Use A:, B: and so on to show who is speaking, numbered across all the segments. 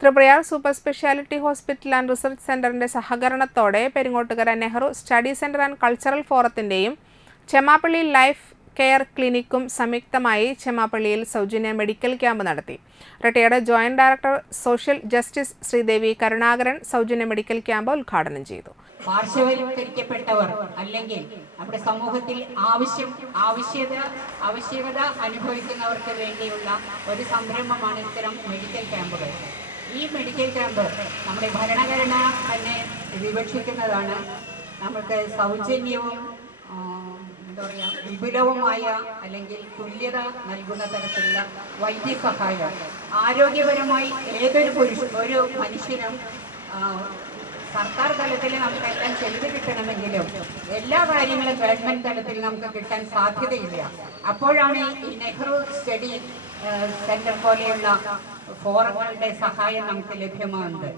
A: Thriprayar super speciality hospital and research സെന്ററിന്റെ സഹകരണത്തോടെ Peringottukara Nehru study centre and cultural ഫോറത്തിന്റെയും ചെമാപ്പള്ളി life care ക്ലിനിക്കും സംയുക്തമായി ചെമാപ്പള്ളിയിൽ സൗജന്യ മെഡിക്കൽ ക്യാമ്പ് നടത്തി. Retired joint director social justice Sreedevi Karunakaran സൗജന്യ മെഡിക്കൽ ക്യാമ്പ് ഉദ്ഘാടനം ചെയ്തു.
B: പാർശ്വവൽക്കരിക്കപ്പെട്ടവർ അല്ലെങ്കിൽ നമ്മുടെ സമൂഹത്തിൽ ആവശ്യം ആവശ്യത ആവശ്യകത അനുഭവിക്കുന്നവർക്ക് വേണ്ടിയുള്ള ഒരു സംരംഭമാണ് ഇത്തരം മെഡിക്കൽ ക്യാമ്പുകൾ. ഈ മെഡിക്കൽ ക്യാമ്പ് നമ്മുടെ ഭരണഘടന തന്നെ വിവക്ഷിക്കുന്നതാണ്. നമുക്ക് സൗജന്യവും എന്താ പറയുക വിപുലവുമായ അല്ലെങ്കിൽ തുല്യത നൽകുന്ന തരത്തിലുള്ള വൈദ്യസഹായം. ആരോഗ്യപരമായി ഏതൊരു പുരുഷ ഒരു മനുഷ്യനും സർക്കാർ തലത്തിൽ നമുക്കെല്ലാം ചെയ്തു കിട്ടണമെങ്കിലും എല്ലാ കാര്യങ്ങളും ഗവൺമെന്റ് തലത്തിൽ നമുക്ക് കിട്ടാൻ സാധ്യതയില്ല. അപ്പോഴാണ് ഈ നെഹ്റു സ്റ്റഡി സെന്റർ പോലെയുള്ള ഫോറങ്ങളുടെ സഹായം നമുക്ക് ലഭ്യമാകുന്നത്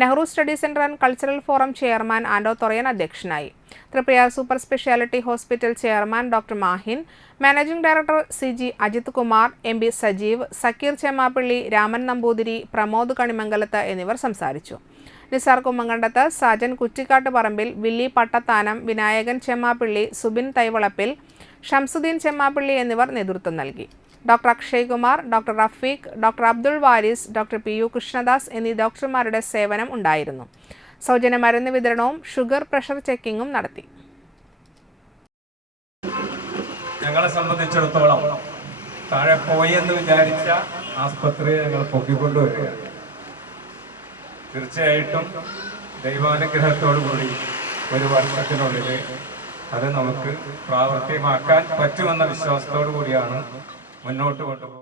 A: Nehru study centre and cultural forum chairman Ando Thorayan അധ്യക്ഷനായി. Thripriya super speciality hospital chairman doctor Mahin managing director C G Ajith Kumar M B Sajeev Zakir Chemmappally Raman Namboothiri Pramod Kanimangalath എന്നിവർ സംസാരിച്ചു. നിസാർ കുമ്മങ്കണ്ടത്ത് സാജൻ കുറ്റിക്കാട്ട് പറമ്പിൽ Willy Pattathanam Vinayakan Chemmappally Subin Thaivalappil Shamsuddin Chemmappally എന്നിവർ നേതൃത്വം നൽകി. Doctor Akshay Kumar doctor Rafeeq doctor Abdul Waris doctor P U Krishnadas എന്നീ ഡോക്ടർമാരുടെ സേവനം ഉണ്ടായിരുന്നു. സൗജന്യ മരുന്ന് വിതരണവും ഷുഗർ പ്രഷർ ചെക്കിങ്ങും നടത്തി.
C: ഞങ്ങളെ സംബന്ധിച്ചിടത്തോളം താഴെ പോയി എന്ന് വിചാരിച്ച ആസ്പത്രിയെ ഞങ്ങൾ പൊക്കിക്കൊണ്ടുവരിക തീർച്ചയായിട്ടും ദൈവാനുഗ്രഹത്തോടു കൂടി ഒരു വർഷത്തിനുള്ളിൽ അത് നമുക്ക് പ്രാവർത്തികമാക്കാൻ പറ്റുമെന്ന വിശ്വാസത്തോടു കൂടിയാണ് മുന്നോട്ട് കൊണ്ടുപോകുന്നത്